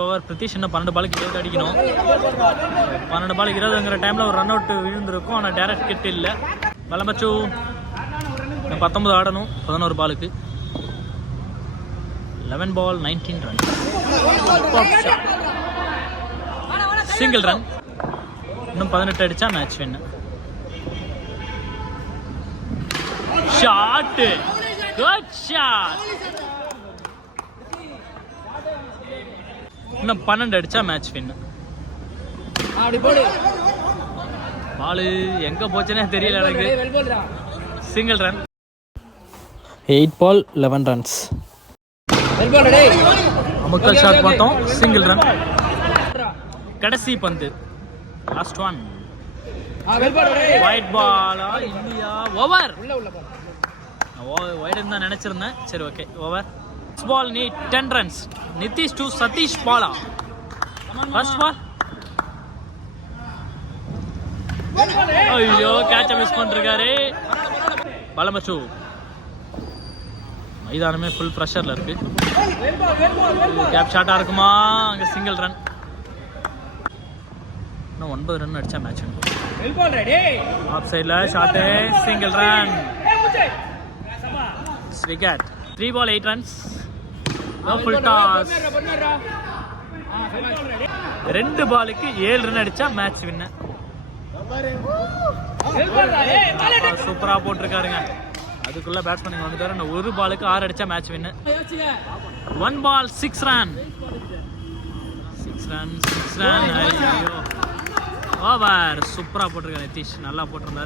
Over பிரித்திஷ் இன்னும் 12 பாலுக்கு 20 அடிக்கணும். 12 பாலுக்கு 20ங்கிற டைமில் ஒரு ரன் அவுட் விழுந்திருக்கும். ஆனால் டேரக்ட் கிட் இல்லை. பலம்பச்சு 19 ஆடணும் 11 பாலுக்கு. 11 பால் 19 ரன். Single run. இன்னும் 18 அடிச்சா match win. Shot, good shot. இன்னும் 12 அடிச்சா மேட்ச் வின். பாலு எங்க போச்சுன்னே தெரியல எனக்கு. Single run. 8 பால் 11 ரன்ஸ். அமுக்கல் ஷாட் பார்த்தோம். Single run. கடைசி பந்து, லாஸ்ட் ஒன். ஒயிட் பாலா இல்லையா? ஓவர். ஒயிட் தான் நினைச்சிருந்தேன். சரி, okay, over. First ball need 10 runs. Nitish to Satish Bala. First ball. ஐயோ, கேட்ச மிஸ் பண்ணிருக்காரு. பலமச்சு. மைதானமே ஃபுல் ப்ரெஷர்ல இருக்கு. கேப் ஷாட்டா இருக்குமா? அங்க சிங்கிள் ரன். இன்னும் 9 ரன் அடிச்சா மேட்ச். ஆஃப் சைட்ல ஷாட்டு, சிங்கிள் ரன். விக்கெட். 3 பால் 8 ரன்ஸ். Full toss. 2 பாலுக்கு 7 ரன் அடிச்சா மேட்ச் வின். சூப்பரா போட்டிருக்காருங்க. அதுக்குள்ள பேட்ஸ்மேன் வந்துட்டாரு. ஒரு பாலுக்கு 6 அடிச்சா மேட்ச் வின். 1 பால் 6 ரன். 6 ரன். ஓவர். சூப்பரா போட்டிருக்காரு நிதிஷ். நல்லா போட்டிருந்தாரு.